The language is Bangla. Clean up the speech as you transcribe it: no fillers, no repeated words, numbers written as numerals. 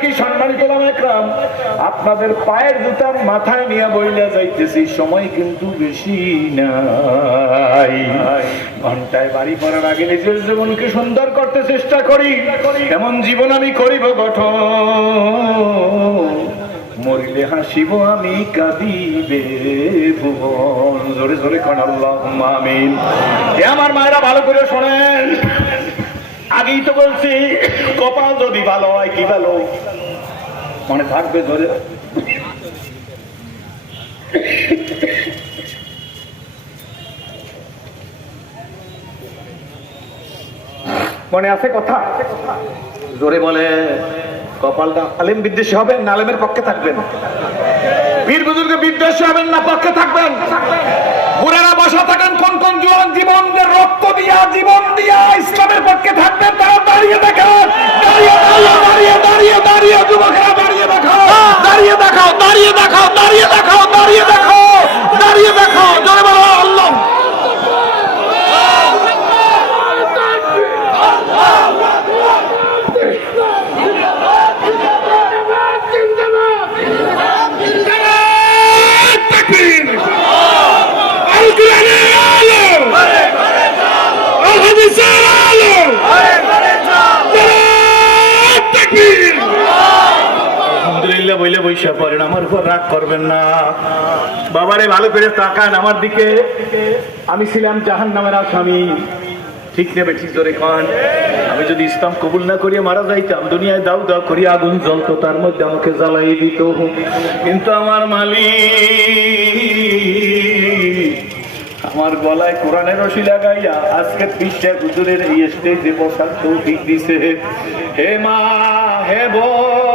কি সম্মানিত ওলামায়ে কেরাম, আপনাদের পায়ের জুতা মাথায় নিয়ে বইলা যাইতেছি, সময় কিন্তু বেশি নাই। ঘন্টায় বাড়ি পড়ার আগে নিজের জীবনকে সুন্দর করতে চেষ্টা করি, এমন জীবন আমি করিব গঠন। মরিলে হাসিব আমি, কাঁদিবে ভুবন। জোরে জোরে কোন আল্লাহুম্মা আমিন। আমার মায়েরা ভালো করে শোনেন, আগেই তো বলছি কপাল যদি ভালো হয়, কি ভালো মনে থাকবে। ধরে মনে আছে কথা? জোরে বলে। কপালটা আলেম বিদ্বেষী হবেন না আলেমের পক্ষে থাকবেন? বীর বুজুর্গ বিদ্বেষী হবেন না পক্ষে থাকবেন? বুড়ারা বসা থাকেন, কোন কোন জোয়ান জীবনের রক্ত দিয়া জীবন দিয়া ইসলামের পক্ষে থাকবেন, তারা দাঁড়িয়ে দেখেন। দাঁড়িয়ে দাঁড়িয়ে দাঁড়িয়ে দাঁড়িয়ে যুবকেরা দাঁড়িয়ে দেখাও, দাঁড়িয়ে দেখাও, দাঁড়িয়ে দেখাও, দাঁড়িয়ে দেখাও, দাঁড়িয়ে দেখাও, দাঁড়িয়ে দেখাও। জোরে বলো আল্লাহ। আলহামদুলিল্লাহ বইলে বৈশা পড়েন, আমার উপর রাগ করবেন না। বাবারে ভালো করে তাকান আমার দিকে। আমি ছিলাম জাহান্নামের আসামি, ঠিক নেবে ঠিক ধরে খান। আমি যদি ইসলাম কবুল না করিয়ে মারা যাইতাম, দুনিয়ায় দাও দাও করিয়া আগুন জ্বলতো, তার মধ্যে আমাকে জ্বালাই দিত। কিন্তু আমার মালিক আমার গলায় কোরআনের রশি লাগাইয়া আজকে পৃষ্ঠা হুজুরের এই স্টেজে বসার তৌফিক দিছে। হে মা, হে বোন,